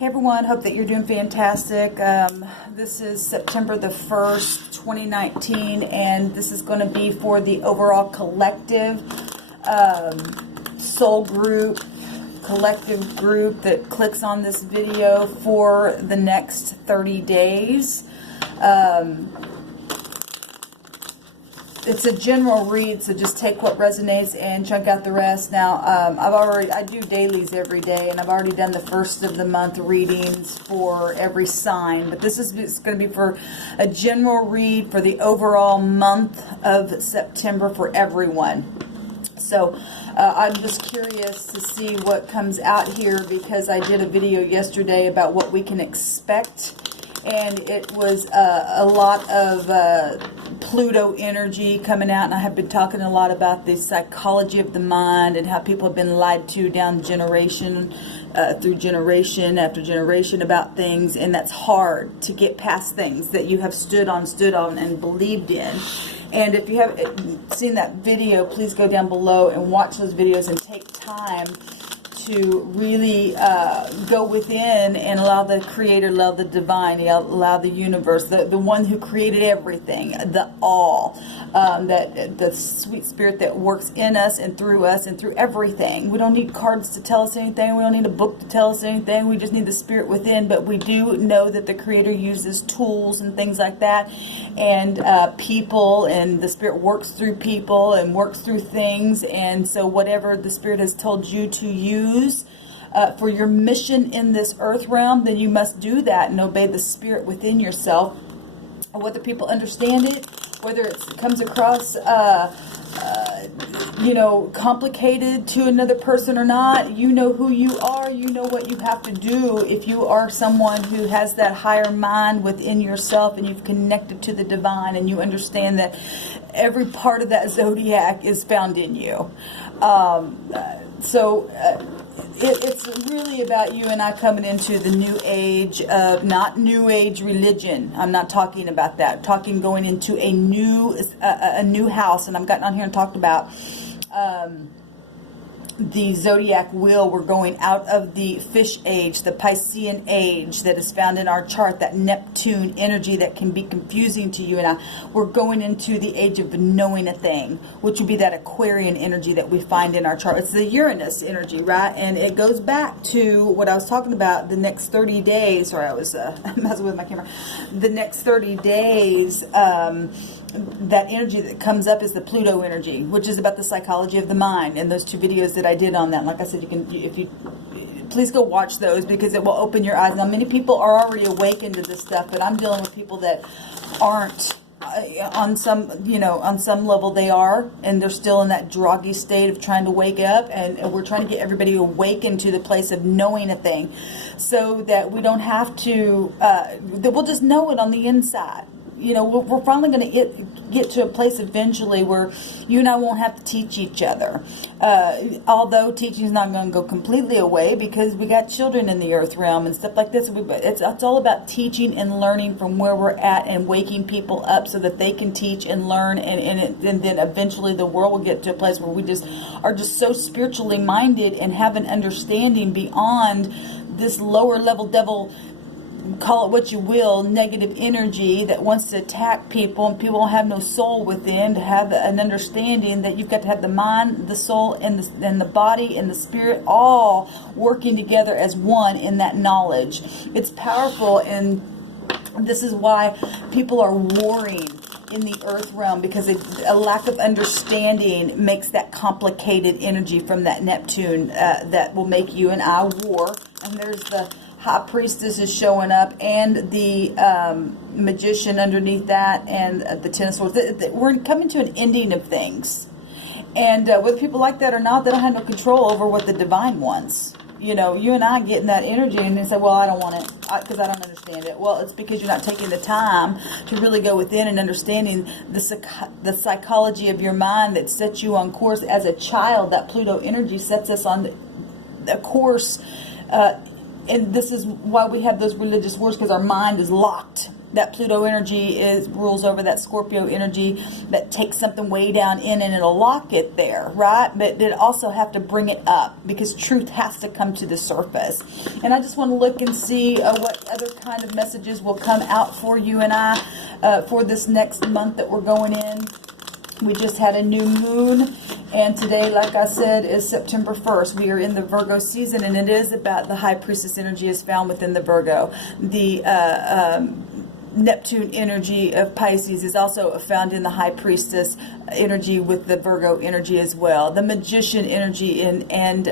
Hey everyone, hope that you're doing fantastic. This is September the 1st, 2019, and this is going to be for the overall collective soul group, collective group that clicks on this video for the next 30 days. It's a general read, so just take what resonates and chunk out the rest. Now, I do dailies every day, and I've already done the first of the month readings for every sign. But this is going to be for a general read for the overall month of September for everyone. So I'm just curious to see what comes out here, because I did a video yesterday about what we can expect. And it was a lot of Pluto energy coming out, and I have been talking a lot about the psychology of the mind and how people have been lied to down generation through generation after generation about things, and that's hard to get past things that you have stood on and believed in. And if you haven't seen that video, please go down below and watch those videos and take time to really go within and allow the Creator, allow the Divine, allow the universe, the one who created everything, the all, that the sweet spirit that works in us and through everything. We don't need cards to tell us anything. We don't need a book to tell us anything. We just need the spirit within. But we do know that the Creator uses tools and things like that, and people, and the spirit works through people and works through things. And so whatever the spirit has told you to use for your mission in this earth realm, then you must do that and obey the spirit within yourself. Whether people understand it, whether it comes across complicated to another person or not, you know who you are, you know what you have to do. If you are someone who has that higher mind within yourself and you've connected to the divine, and you understand that every part of that zodiac is found in you. It's really about you and I coming into the new age of, not new age religion. I'm not talking about that. I'm talking going into a new house. And I've gotten on here and talked about the zodiac wheel. We're going out of the fish age, the Piscean age that is found in our chart, that Neptune energy that can be confusing to you and I. We're going into the age of knowing a thing, which would be that Aquarian energy that we find in our chart. It's the Uranus energy, right? And it goes back to what I was talking about, the next 30 days. Sorry, I was messing with my camera. The next 30 days, that energy that comes up is the Pluto energy, which is about the psychology of the mind, and those two videos that I did on that. Like I said, please go watch those, because it will open your eyes. Now, many people are already awakened to this stuff, but I'm dealing with people that aren't. On some level they are, and they're still in that groggy state of trying to wake up, and we're trying to get everybody awakened to the place of knowing a thing, so that we don't have to, that we'll just know it on the inside. We're finally going to get to a place eventually where you and I won't have to teach each other. Although teaching is not going to go completely away, because we got children in the earth realm and stuff like this. It's all about teaching and learning from where we're at, and waking people up so that they can teach and learn. And then eventually the world will get to a place where we just are just so spiritually minded and have an understanding beyond this lower level devil, call it what you will, negative energy that wants to attack people, and people have no soul within, to have an understanding that you've got to have the mind, the soul, and the body and the spirit all working together as one in that knowledge. It's powerful, and this is why people are warring in the earth realm, because a lack of understanding makes that complicated energy from that Neptune that will make you and I war. And there's the High Priestess is showing up, and the Magician underneath that, and the Ten of Swords. We're coming to an ending of things, and whether people like that or not, they don't have no control over what the Divine wants. You and I get in that energy, and they say, well, I don't want it because I don't understand it. Well, it's because you're not taking the time to really go within and understanding the psychology of your mind that sets you on course as a child. That Pluto energy sets us on the course. And this is why we have those religious wars, because our mind is locked That Pluto energy rules over that Scorpio energy that takes something way down in and it'll lock it there, right? But it also have to bring it up because truth has to come to the surface. And I just want to look and see what other kind of messages will come out for you and I for this next month that we're going in. We just had a new moon, and today, like I said, is September 1st. We are in the Virgo season, and it is about the High Priestess energy is found within the Virgo. The Neptune energy of Pisces is also found in the High Priestess energy with the Virgo energy as well. The Magician energy and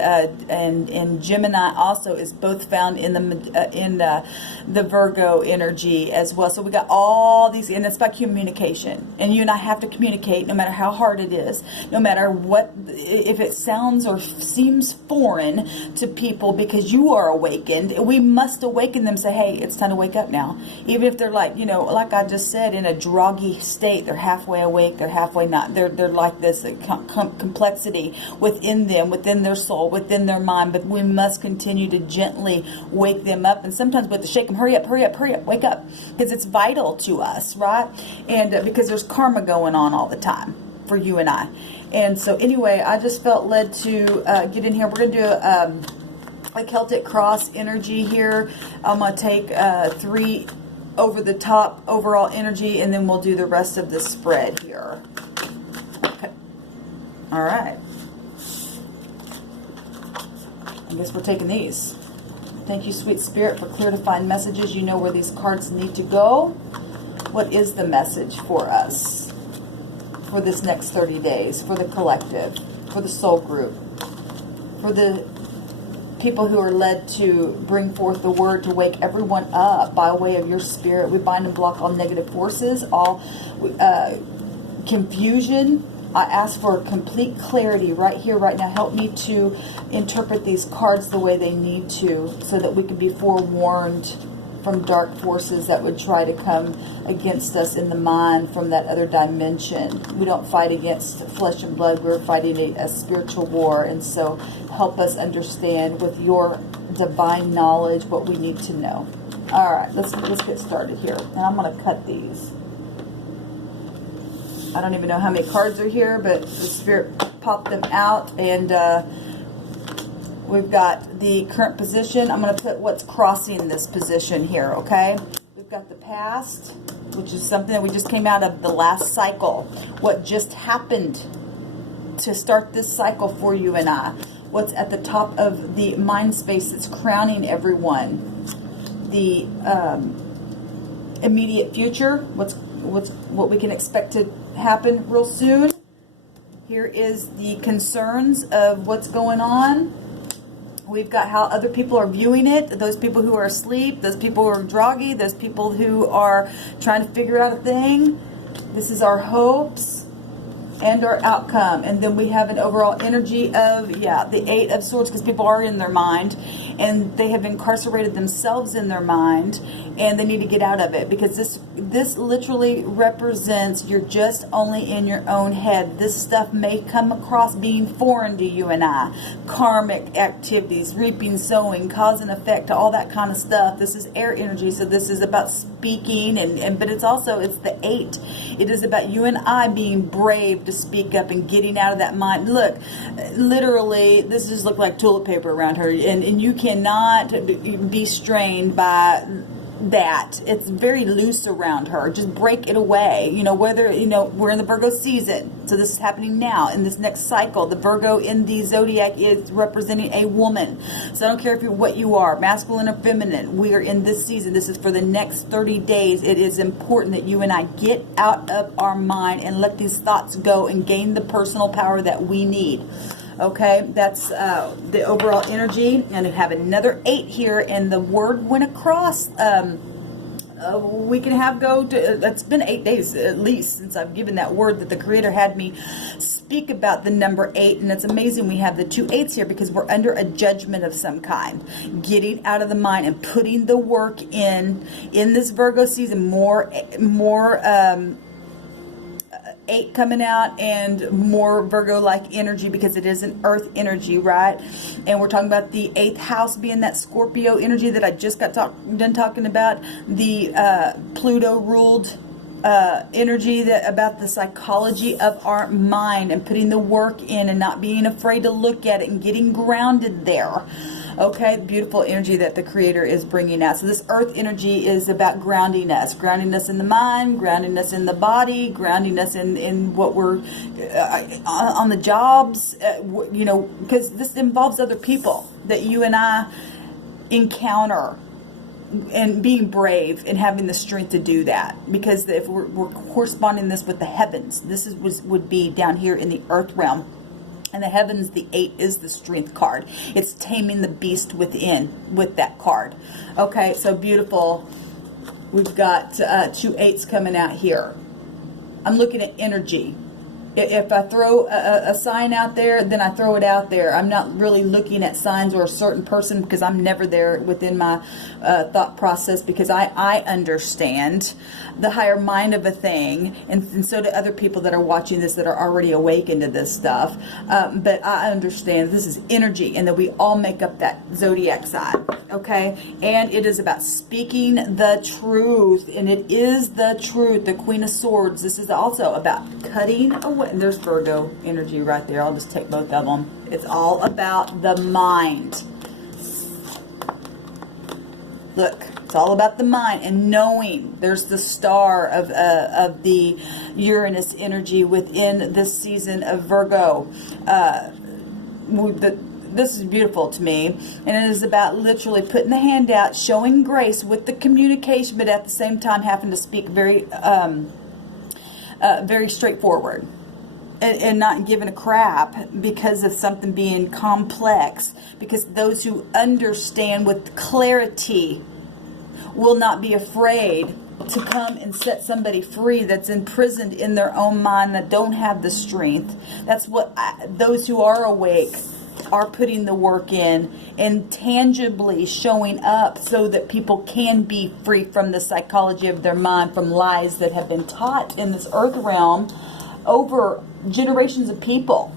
Gemini also is both found in the Virgo energy as well. So we got all these, and it's by communication. And you and I have to communicate no matter how hard it is, no matter what, if it sounds or seems foreign to people, because you are awakened. We must awaken them, say, hey, it's time to wake up now. Even if they're like, like I just said, in a groggy state, they're halfway awake, they're halfway not. They're like this complexity within them, within their soul, within their mind. But we must continue to gently wake them up. And sometimes we have to shake them, hurry up, hurry up, hurry up, wake up. Because it's vital to us, right? And because there's karma going on all the time for you and I. And so anyway, I just felt led to get in here. We're going to do a Celtic cross energy here. I'm going to take 3 over the top overall energy, and then we'll do the rest of the spread here. Okay. All right. I guess we're taking these. Thank you, sweet spirit, for clear defined messages. You know where these cards need to go. What is the message for us for this next 30 days, for the collective, for the soul group, for the people who are led to bring forth the word to wake everyone up by way of your spirit? We bind and block all negative forces, all confusion. I ask for complete clarity right here, right now. Help me to interpret these cards the way they need to, so that we can be forewarned from dark forces that would try to come against us in the mind from that other dimension. We don't fight against flesh and blood. We're fighting a spiritual war. And so help us understand with your divine knowledge what we need to know. All right, let's get started here. And I'm going to cut these. I don't even know how many cards are here, but the spirit popped them out. And we've got the current position. I'm going to put what's crossing this position here, okay? We've got the past, which is something that we just came out of the last cycle. What just happened to start this cycle for you and I. What's at the top of the mind space that's crowning everyone. The immediate future, what we can expect to happen real soon. Here is the concerns of what's going on. We've got how other people are viewing it. Those people who are asleep, those people who are groggy, those people who are trying to figure out a thing. This is our hopes and our outcome. And then we have an overall energy of, the 8 of Swords, because people are in their mind and they have incarcerated themselves in their mind, and they need to get out of it, because this literally represents you're just only in your own head. This stuff may come across being foreign to you and I. Karmic activities, reaping, sowing, cause and effect, all that kind of stuff. This is air energy, so this is about speaking, but it's the 8. It is about you and I being brave to speak up and getting out of that mind. Look, literally, this just looked like toilet paper around her, and you cannot be strained by that. It's very loose around her. Just break it away. Whether, we're in the Virgo season, so this is happening now in this next cycle. The Virgo in the zodiac is representing a woman. So I don't care what you are, masculine or feminine. We are in this season. This is for the next 30 days. It is important that you and I get out of our mind and let these thoughts go and gain the personal power that we need. Okay, that's the overall energy. And I have another 8 here, and the word went across. We can have that's been 8 days at least since I've given that word that the Creator had me speak about the number 8. And it's amazing we have the 2 8s here, because we're under a judgment of some kind. Getting out of the mind and putting the work in this Virgo season, more 8 coming out, and more Virgo-like energy because it is an earth energy, right? And we're talking about the 8th house being that Scorpio energy that I just got done talking about. The Pluto ruled energy that about the psychology of our mind and putting the work in and not being afraid to look at it and getting grounded there. Okay, beautiful energy that the Creator is bringing out. So this earth energy is about grounding us in the mind, grounding us in the body, grounding us in what we're on the jobs, you know, because this involves other people that you and I encounter, and being brave and having the strength to do that. Because if we're corresponding this with the heavens, this would be down here in the earth realm. And the heavens, the 8 is the strength card. It's taming the beast within with that card. Okay, so beautiful. We've got 2 8s coming out here. I'm looking at energy. If I throw a sign out there, then I throw it out there. I'm not really looking at signs or a certain person because I'm never there within my thought process, because I understand the higher mind of a thing, and so do other people that are watching this that are already awakened to this stuff. But I understand this is energy, and that we all make up that zodiac sign, okay? And it is about speaking the truth, and it is the truth. The Queen of Swords. This is also about cutting away. And there's Virgo energy right there. I'll just take both of them. It's all about the mind. Look, it's all about the mind and knowing. There's the star of the Uranus energy within this season of Virgo. This is beautiful to me, and it is about literally putting the hand out, showing grace with the communication, but at the same time having to speak very straightforward. And not giving a crap because of something being complex. Because those who understand with clarity will not be afraid to come and set somebody free that's imprisoned in their own mind, that don't have the strength. That's what those who are awake are putting the work in and tangibly showing up so that people can be free from the psychology of their mind, from lies that have been taught in this earth realm over generations of people.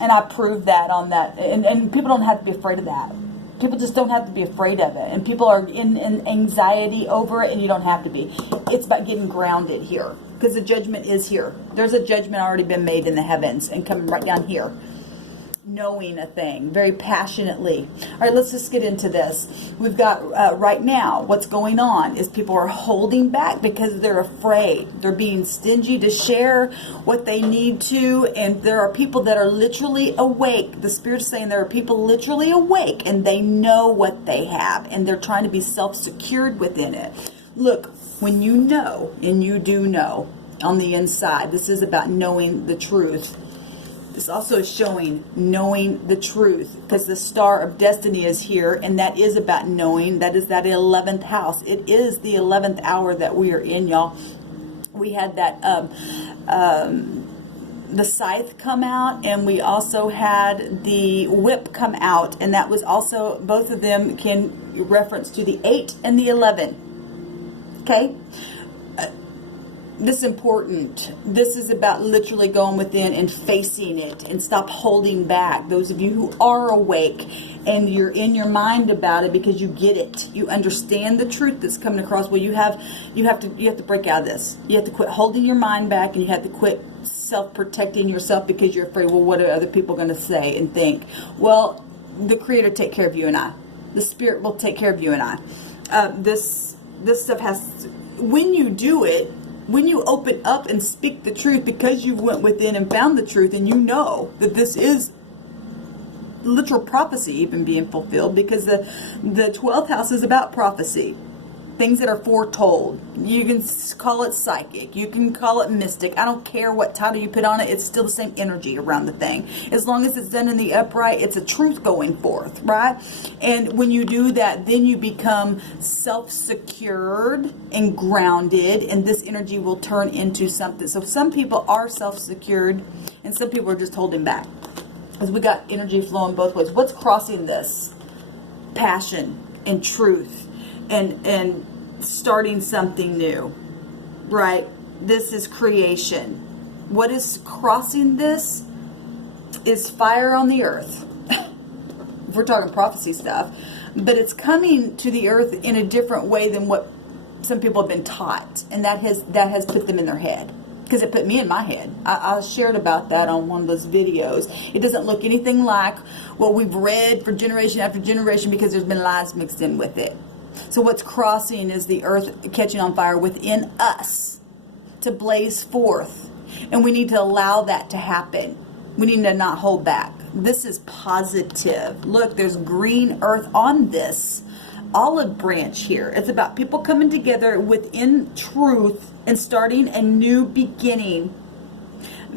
And I proved that on that. And people don't have to be afraid of that. People just don't have to be afraid of it. And people are in anxiety over it, and you don't have to be. It's about getting grounded here, because the judgment is here. There's a judgment already been made in the heavens and coming right down here. Knowing a thing very passionately. All right, let's just get into this. We've got right now what's going on is people are holding back because they're afraid. They're being stingy to share what they need to, and there are people that are literally awake. The Spirit's saying there are people literally awake, and they know what they have, and they're trying to be self-secured within it. Look, when you know, and you do know on the inside, this is about knowing the truth. This also is showing knowing the truth, because the star of destiny is here, and that is about knowing. That is that 11th house. It is the 11th hour that we are in, y'all. We had that the scythe come out, and we also had the whip come out, and that was also, both of them can reference to the 8 and the 11. Okay? This is important. This is about literally going within and facing it and stop holding back. Those of you who are awake and you're in your mind about it because you get it. You understand the truth that's coming across. Well, you have to break out of this. You have to quit holding your mind back, and you have to quit self-protecting yourself because you're afraid, well, what are other people going to say and think? Well, the Creator take care of you and I. The Spirit will take care of you and I. This stuff has, when you do it, when you open up and speak the truth, because you went within and found the truth, and you know that this is literal prophecy even being fulfilled, because the 12th house is about prophecy. Things that are foretold. You can call it psychic. You can call it mystic. I don't care what title you put on it. It's still the same energy around the thing. As long as it's done in the upright, it's a truth going forth, right? And when you do that, then you become self-secured and grounded, and this energy will turn into something. So some people are self-secured, and some people are just holding back. Because we got energy flowing both ways. What's crossing this? Passion and truth. And starting something new, right? This is creation. What is crossing this is fire on the earth. If we're talking prophecy stuff. But it's coming to the earth in a different way than what some people have been taught. And that has put them in their head. Because it put me in my head. I shared about that on one of those videos. It doesn't look anything like what we've read for generation after generation because there's been lies mixed in with it. So what's crossing is the earth catching on fire within us to blaze forth. And we need to allow that to happen. We need to not hold back. This is positive. Look, there's green earth on this olive branch here. It's about people coming together within truth and starting a new beginning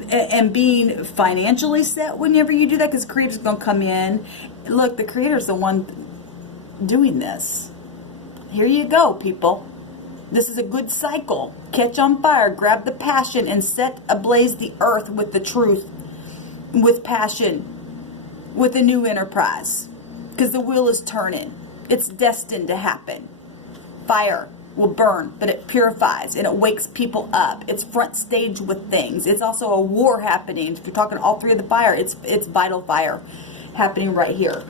and being financially set whenever you do that, because the Creator's going to come in. Look, the Creator's the one doing this. Here you go, people. This is a good cycle. Catch on fire, grab the passion, and set ablaze the earth with the truth, with passion, with a new enterprise. Because the wheel is turning. It's destined to happen. Fire will burn, but it purifies and it wakes people up. It's front stage with things. It's also a war happening. If you're talking all three of the fire, it's vital fire happening right here.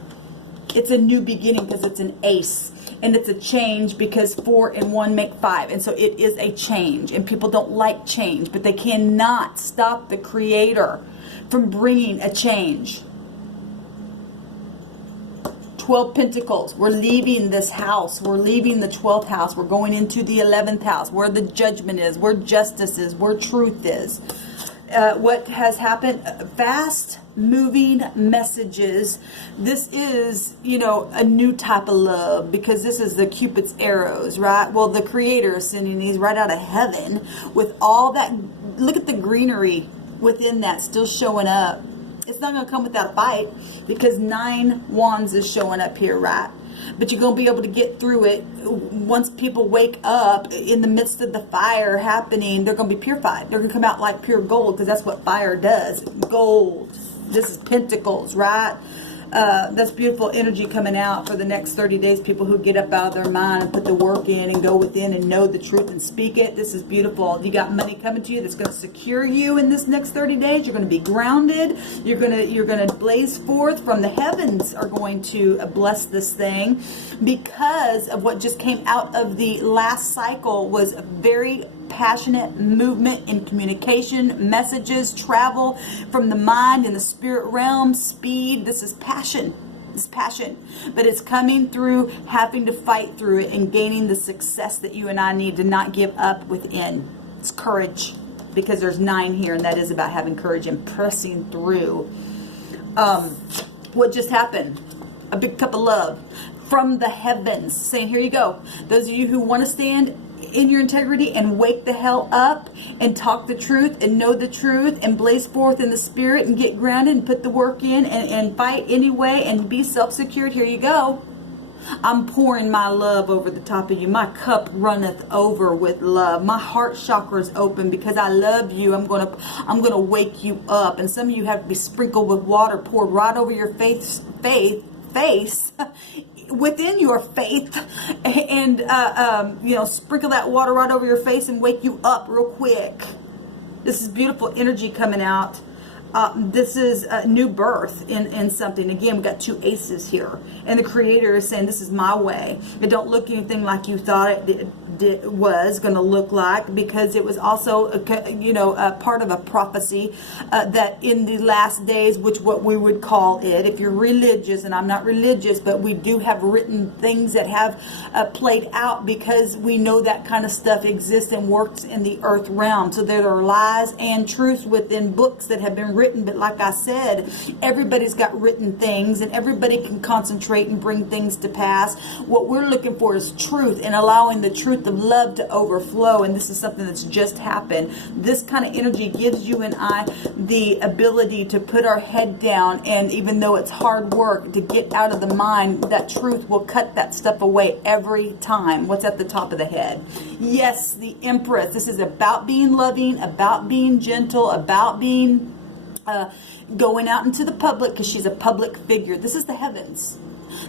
It's a new beginning because it's an ace. And it's a change because 4 and 1 make 5. And so it is a change. And people don't like change, but they cannot stop the Creator from bringing a change. 12 Pentacles. We're leaving this house. We're leaving the 12th house. We're going into the 11th house, where the judgment is, where justice is, where truth is. What has happened? Fast moving messages. This is, a new type of love, because this is the Cupid's arrows, right? Well, the Creator is sending these right out of heaven with all that. Look at the greenery within that still showing up. It's not going to come without a fight, because 9 wands is showing up here, right? But you're going to be able to get through it. Once people wake up in the midst of the fire happening, they're going to be purified. They're going to come out like pure gold, because that's what fire does. Gold. This is pentacles, right? That's beautiful energy coming out for the next 30 days. People who get up out of their mind and put the work in and go within and know the truth and speak it. This is beautiful. You got money coming to you that's going to secure you in this next 30 days. You're going to be grounded. You're going to blaze forth from the heavens. Are going to bless this thing, because of what just came out of the last cycle was a very passionate movement in communication, messages, travel from the mind and the spirit realm, speed. This is passion. It's passion. But it's coming through having to fight through it and gaining the success that you and I need to not give up within. It's courage, because there's 9 here, and that is about having courage and pressing through. What just happened? A big cup of love from the heavens saying, here you go. Those of you who want to stand in your integrity and wake the hell up and talk the truth and know the truth and blaze forth in the spirit and get grounded and put the work in and fight anyway and be self-secured. Here you go. I'm pouring my love over the top of you. My cup runneth over with love. My heart chakra is open because I love you. I'm gonna wake you up. And some of you have to be sprinkled with water poured right over your face within your faith, and sprinkle that water right over your face and wake you up real quick. This is beautiful energy coming out. This is a new birth in something. Again, we've got 2 aces here, and the Creator is saying, this is my way. It don't look anything like you thought it was going to look like, because it was also a part of a prophecy that in the last days, which what we would call it, if you're religious, and I'm not religious, but we do have written things that have played out, because we know that kind of stuff exists and works in the earth realm. So there are lies and truths within books that have been written, but like I said, everybody's got written things, and everybody can concentrate and bring things to pass. What we're looking for is truth, and allowing the truth of love to overflow. And this is something that's just happened. This kind of energy gives you and I the ability to put our head down, and even though it's hard work to get out of the mind, that truth will cut that stuff away every time. What's at the top of the head? Yes, the Empress. This is about being loving, about being gentle, about being going out into the public, because she's a public figure. This is the heavens.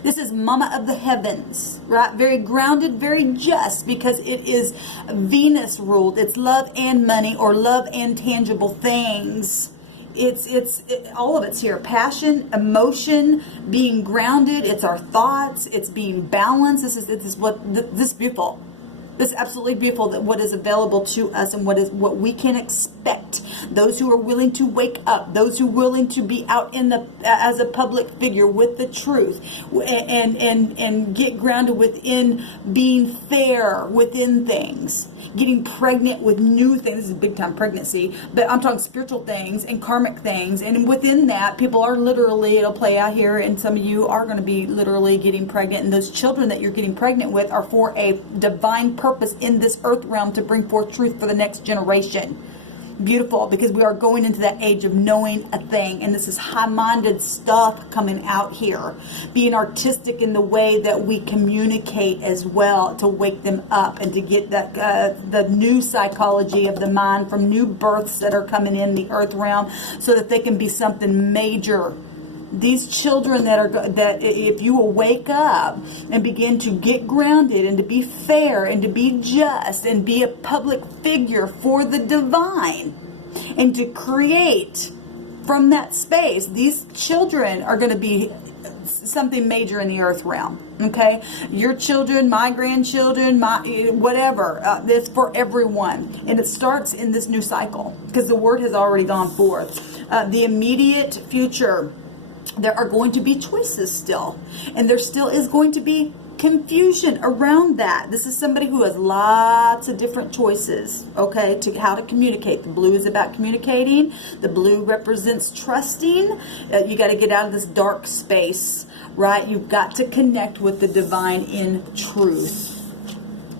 This is Mama of the heavens, right? Very grounded, very just, because it is Venus ruled. It's love and money, or love and tangible things. All of it's here. Passion, emotion, being grounded. It's our thoughts. It's being balanced. This is beautiful. This is absolutely beautiful, that what is available to us and what we can expect. Those who are willing to wake up, those who are willing to be out as a public figure with the truth, and get grounded within being fair within things. Getting pregnant with new things. This is big time pregnancy, but I'm talking spiritual things and karmic things. And within that, people are literally, it'll play out here, and some of you are going to be literally getting pregnant. And those children that you're getting pregnant with are for a divine purpose in this earth realm, to bring forth truth for the next generation. Beautiful, because we are going into that age of knowing a thing, and this is high-minded stuff coming out here. Being artistic in the way that we communicate as well, to wake them up and to get that the new psychology of the mind from new births that are coming in the earth realm, so that they can be something major. These children that if you will wake up and begin to get grounded and to be fair and to be just and be a public figure for the divine and to create from that space, these children are going to be something major in the earth realm. Okay, your children, my grandchildren, my whatever, it's for everyone, and it starts in this new cycle, because the word has already gone forth. The immediate future, there are going to be choices still, and there still is going to be confusion around that. This is somebody who has lots of different choices, okay, to how to communicate. The blue is about communicating. The blue represents trusting. You got to get out of this dark space, right? You've got to connect with the divine in truth,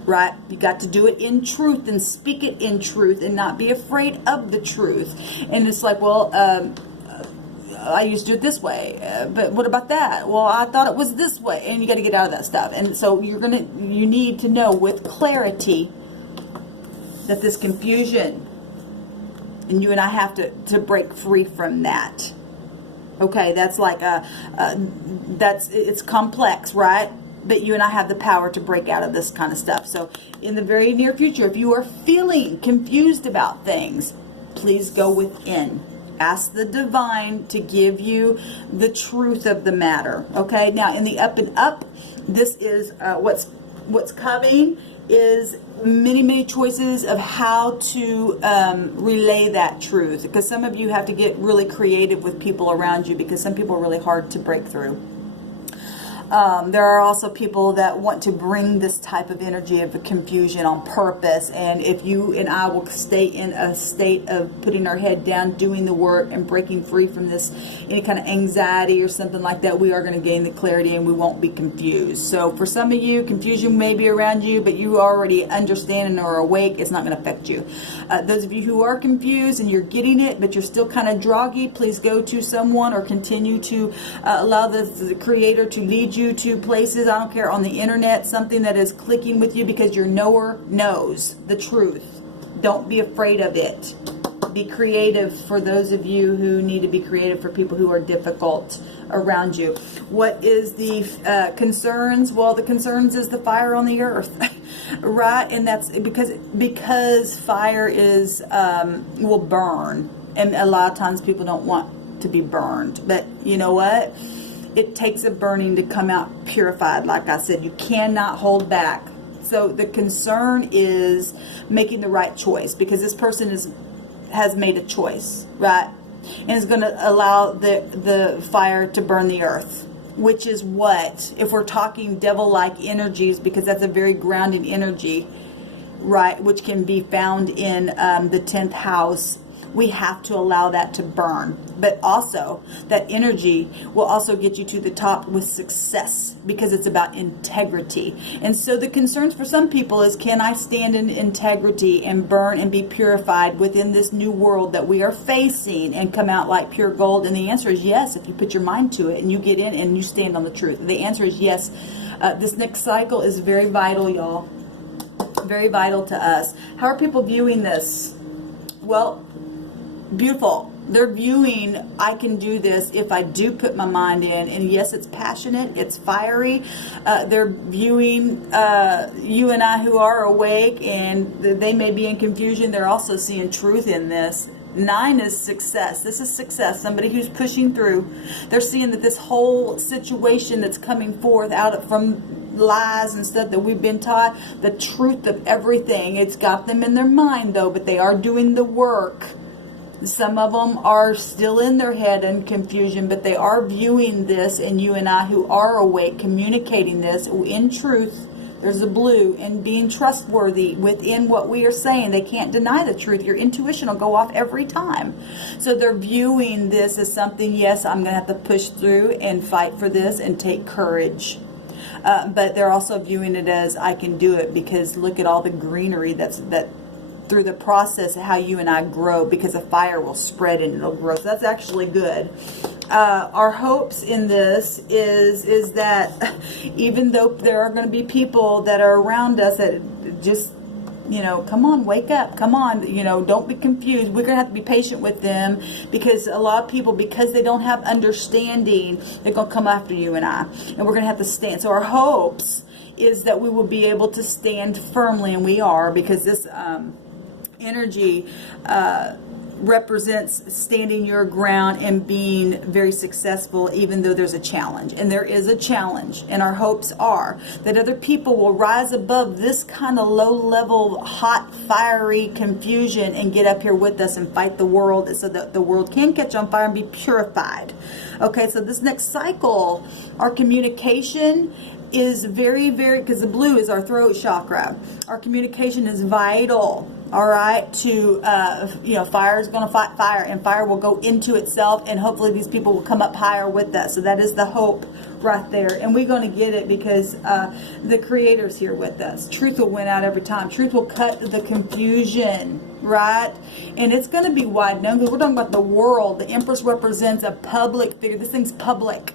right? You got to do it in truth and speak it in truth and not be afraid of the truth. And it's like, well, I used to do it this way, but what about that? Well, I thought it was this way, and you got to get out of that stuff. And so you need to know with clarity that this confusion, and you and I have to break free from that. Okay, that's like it's complex, right? But you and I have the power to break out of this kind of stuff. So in the very near future, if you are feeling confused about things, please go within. Ask the divine to give you the truth of the matter. Okay, now in the up and up, this is what's coming is many choices of how to relay that truth. Because some of you have to get really creative with people around you, because some people are really hard to break through. There are also people that want to bring this type of energy of confusion on purpose. And if you and I will stay in a state of putting our head down, doing the work, and breaking free from this, any kind of anxiety or something like that, we are going to gain the clarity and we won't be confused. So for some of you, confusion may be around you, but you already understand and are awake. It's not going to affect you. Those of you who are confused and you're getting it, but you're still kind of groggy, please go to someone or continue to allow the Creator to lead you to places, I don't care, on the internet, something that is clicking with you, because your knower knows the truth. Don't be afraid of it. Be creative for those of you who need to be creative for people who are difficult around you. What is the concerns? Well, the concerns is the fire on the earth, right? And that's because fire is will burn, and a lot of times people don't want to be burned. But you know what? It takes a burning to come out purified. Like I said, you cannot hold back. So the concern is making the right choice, because this person has made a choice, right? And is going to allow the fire to burn the earth, which is what, if we're talking devil-like energies, because that's a very grounding energy, right, which can be found in the 10th house, we have to allow that to burn. But also, that energy will also get you to the top with success, because it's about integrity. And so the concerns for some people is, can I stand in integrity and burn and be purified within this new world that we are facing and come out like pure gold? And the answer is yes, if you put your mind to it and you get in and you stand on the truth. The answer is yes. This next cycle is very vital, y'all. Very vital to us. How are people viewing this? Well, beautiful. They're viewing, I can do this if I do put my mind in. And yes, it's passionate, it's fiery. They're viewing you and I who are awake, and they may be in confusion. They're also seeing truth in this. 9 is success. This is success. Somebody who's pushing through. They're seeing that this whole situation that's coming forth out from lies and stuff that we've been taught, the truth of everything, it's got them in their mind though, but they are doing the work. Some of them are still in their head and confusion, but they are viewing this, and you and I who are awake, communicating this in truth. There's a blue, and being trustworthy within what we are saying. They can't deny the truth. Your intuition will go off every time. So they're viewing this as something, yes, I'm going to have to push through and fight for this and take courage. But they're also viewing it as, I can do it, because look at all the greenery that through the process of how you and I grow, because the fire will spread and it'll grow. So that's actually good. Our hopes in this is that even though there are going to be people that are around us that just, come on, wake up, come on, don't be confused. We're going to have to be patient with them, because a lot of people, because they don't have understanding, they're going to come after you and I, and we're going to have to stand. So our hopes is that we will be able to stand firmly, and we are, because this energy represents standing your ground and being very successful, even though there's a challenge. And there is a challenge, and our hopes are that other people will rise above this kind of low level, hot, fiery confusion and get up here with us and fight the world, so that the world can catch on fire and be purified. Okay, so this next cycle, our communication is very, very, because the blue is our throat chakra. Our communication is vital. All right, to fire is going to fight fire, and fire will go into itself, and hopefully these people will come up higher with us. So that is the hope right there, and we're going to get it because the Creator's here with us. Truth will win out every time. Truth will cut the confusion, right? And it's going to be wide known, because we're talking about the world. The Empress represents a public figure. This thing's public.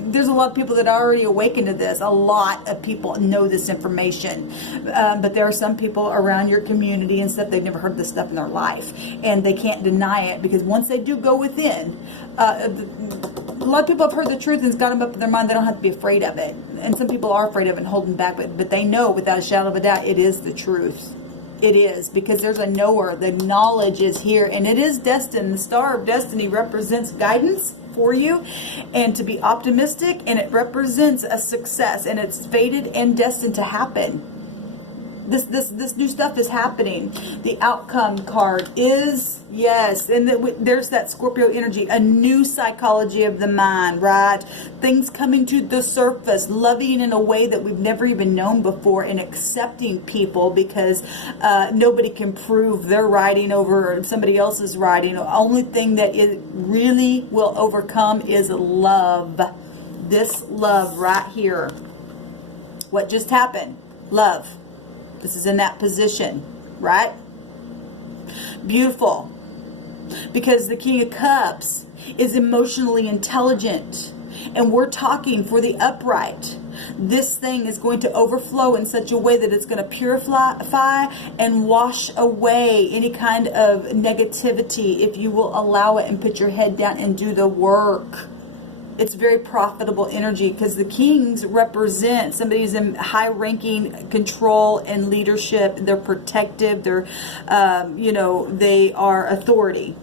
There's a lot of people that are already awakened to this. A lot of people know this information. But there are some people around your community and stuff, they've never heard this stuff in their life. And they can't deny it, because once they do go within, a lot of people have heard the truth and it's got them up in their mind. They don't have to be afraid of it. And some people are afraid of it and holding back. But they know without a shadow of a doubt it is the truth. It is, because there's a knower. The knowledge is here, and it is destined. The Star of Destiny represents guidance for you and to be optimistic, and it represents a success, and it's fated and destined to happen. This new stuff is happening. The outcome card is, yes, and there's that Scorpio energy, a new psychology of the mind, right? Things coming to the surface, loving in a way that we've never even known before, and accepting people, because nobody can prove their writing over somebody else's writing. The only thing that it really will overcome is love. This love right here. What just happened? Love. This is in that position, right? Beautiful. Because the King of Cups is emotionally intelligent. And we're talking for the upright. This thing is going to overflow in such a way that it's going to purify and wash away any kind of negativity if you will allow it and put your head down and do the work. It's very profitable energy, because the kings represent somebody who's in high ranking control and leadership. They're protective. They're, they are authority.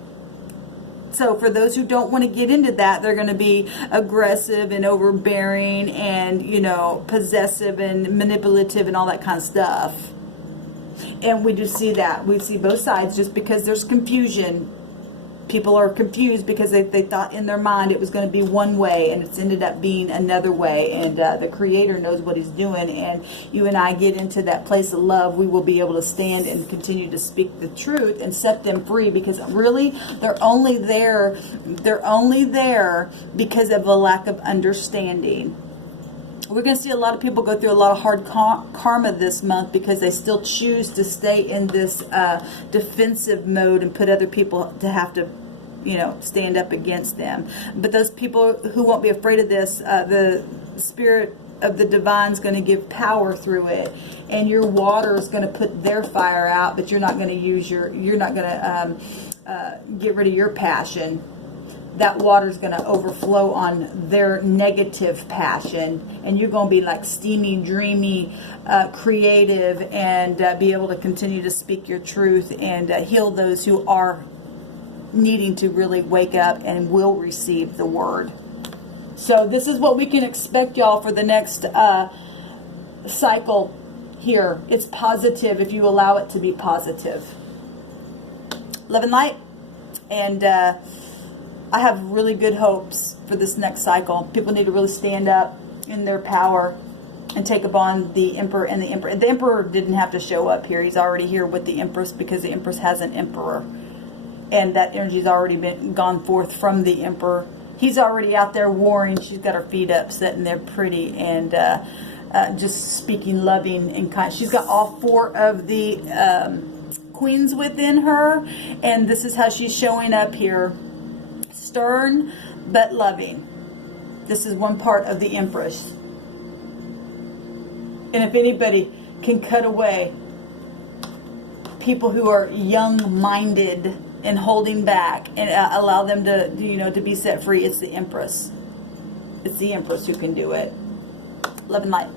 So for those who don't want to get into that, they're going to be aggressive and overbearing and, possessive and manipulative and all that kind of stuff. And we do see that. We see both sides, just because there's confusion. People are confused because they thought in their mind it was going to be one way, and it's ended up being another way. And the Creator knows what He's doing. And you and I get into that place of love, we will be able to stand and continue to speak the truth and set them free. Because really, they're only there because of a lack of understanding. We're going to see a lot of people go through a lot of hard karma this month, because they still choose to stay in this defensive mode and put other people to have to, stand up against them. But those people who won't be afraid of this, the Spirit of the divine is going to give power through it, and your water is going to put their fire out, but you're not going to use you're not going to get rid of your passion. That water is going to overflow on their negative passion, and you're going to be like steamy, dreamy, creative, and be able to continue to speak your truth and heal those who are needing to really wake up and will receive the word. So this is what we can expect, y'all, for the next cycle here. It's positive if you allow it to be positive. Love and light. And I have really good hopes for this next cycle. People need to really stand up in their power and take upon the Emperor and the Emperor. The Emperor didn't have to show up here. He's already here with the Empress because the Empress has an Emperor. And that energy's already been gone forth from the Emperor. He's already out there warring. She's got her feet up, sitting there pretty and just speaking loving and kind. She's got all four of the queens within her. And this is how she's showing up here. Stern but loving. This is one part of the Empress. And if anybody can cut away people who are young-minded and holding back and allow them to, to be set free, it's the Empress. It's the Empress who can do it. Love and light.